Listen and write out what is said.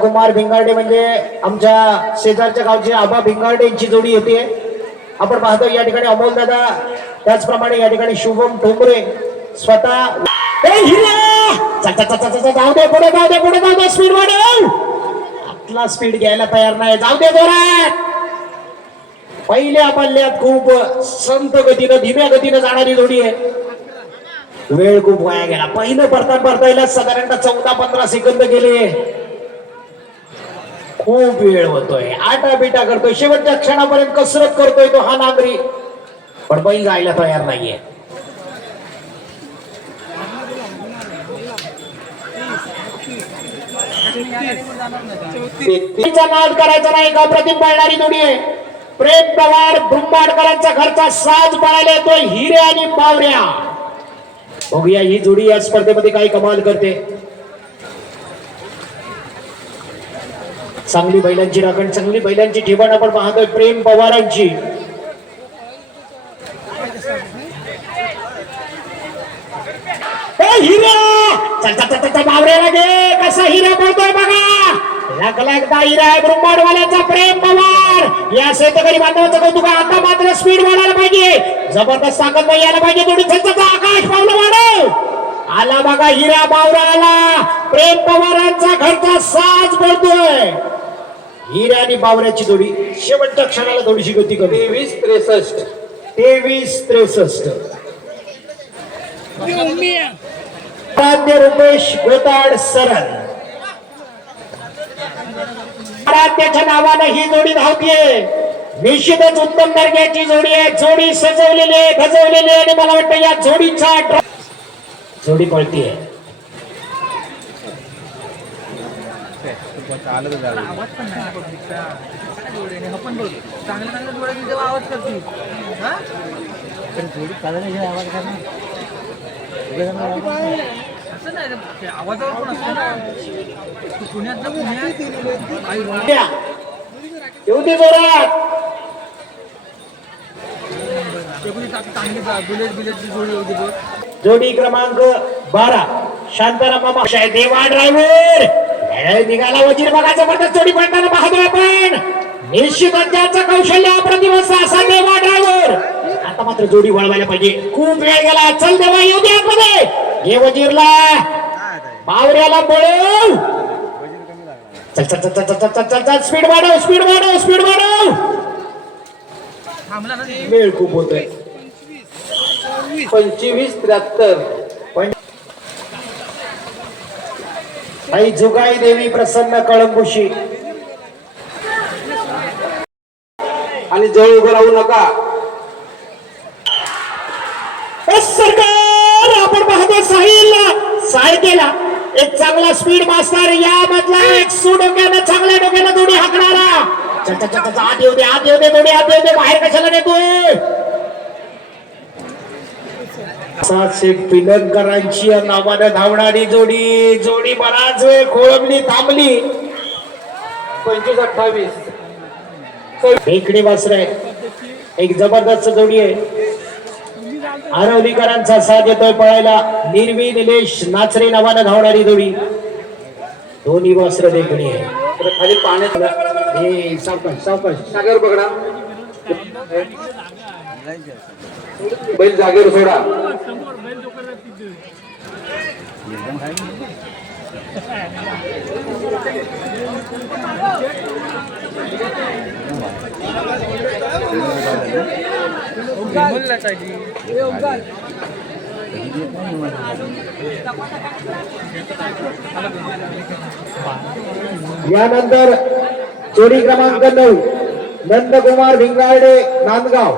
कुमार भिंगारडे म्हणजे आमच्या शेजारच्या गावचे आबा भिंगारडे यांची जोडी होती. आपण पाहतो या ठिकाणी अमोल दादा त्याचप्रमाणे या ठिकाणी शुभम ठोंबरे स्वतः जाऊ दे पुढे जाऊ दे पुढे जाऊ दे स्पीड वाढव! आपला स्पीड घ्यायला तयार नाही. जाऊ दे जोरात! पहिल्या पल्ल्यात खूप संत गतीनं धीम्या गतीनं जाणारी जोडी आहे. वेळ खूप वाया गेला. पहिलं परता परतायला साधारणतः चौदा पंधरा सेकंद गेले. खूप वेळ होतोय. आटा बिटा करतोय. शेवटच्या क्षणापर्यंत कसरत करतोय तो हा नागरी. पण बैल जायला तयार नाहीये. करायचा नाही का? प्रतिम पळणारी जोडी आहे. प्रेम पवार ब्रह्माडकरांचा घरचा साज पळायला येतोय हिरे आणि पावऱ्या. बघूया ही जोडी या स्पर्धेमध्ये काही कमाल करते. चांगली बैलांची राखण चांगली बैलांची ठेवण आपण पाहतोय प्रेम पवारांची. ए, हिरा! चल चल चल, चल बावऱ्याला घे. कसा हिरा बोलतोय बघा. लग लगदा हिरा आहे ब्रह्मांडवाल्याचा प्रेम पवार. या शेतकरी बांधवाचं कौतुक. आता मात्र स्पीड वाढायला पाहिजे. जबरदस्त ताकद नाही यायला पाहिजे. थोडी झटझट आकाश पावलं वाढव. आला बघा हिरा बावरा आला प्रेम पवारांचा घरचा साज बोलतोय. हिरा आणि बावऱ्याची जोडी शेवटच्या क्षणाला थोडीशी गती कमी. तेवीस त्रेसष्ट. तेवीस त्रेसष्ट. रुपेश गोताड सरन. त्याच्या नावानं ही जोडी धावतीये. निश्चितच उत्तम दर्जाची जोडी आहे. जोडी सजवलेली आहे गजवलेली आहे आणि मला वाटतं या जोडीचा जोडी पळतीये. आवाज पण नाही आपण बघ चांगल्या चांगल्या जोड्या जेव्हा आवाज करतील हा असं नाही आवाजावर पण असतं ना. पुण्यात पुण्यात. चांगली बुलेट बिलेटची जोडी होती बघ. जोडी क्रमांक बारा. शांताराम मामा. देवा ड्रायव्हर निघाला वजीर बघा जबरदस्त जोडी पडताना पाहतो आपण. निश्चितच त्याचं कौशल्य अप्रतिमस्त असा देवा ड्रायव्हर आता मात्र जोडी वळवायला पाहिजे. खूप वेळ गेला. चल देवा येऊ दे आतमध्ये. हे वजीरला. बावऱ्याला बोलव चल चल चल चल चल चल चल स्पीड वाढव स्पीड वाढव स्पीड वाढव. वेळ खूप होतोय. पंचवीस त्र्याहत्तर. आई जुगाई देवी प्रसन्न कळंबुशी. आणि जवळ उभं राहू नका सरकार! सरकार आपण पाहतो साहिल सायकेला एक चांगला स्पीड मास्टर या मधला एक सुडोक्यानं चांगल्या डोक्यानं दोडी हाकणारा. चल, चल, चल, चल, आत येऊ दे आत येऊ दे दोडी आत येऊ दे बाहेर कशाला नेतोय? सातशे पिलनकरांची या नावानं धावणारी जोडी जोडी बराच वेळ खोळंबली थांबली. पंचवीस अठ्ठावीस. इकडे आहे एक जबरदस्त जोडी आहे. आरवलीकरांचा साथ येतोय पळायला. निर्वी निलेश नाचरे नावानं धावणारी जोडी. दोन्ही वस्त्र देखणी आहे. तर खाली पाण्यात हे सावकाश सावकाश. सागर बैल जागेवर सोडा. यानंतर जोडी क्रमांक नऊ नंदकुमार भिंगारडे नांदगाव.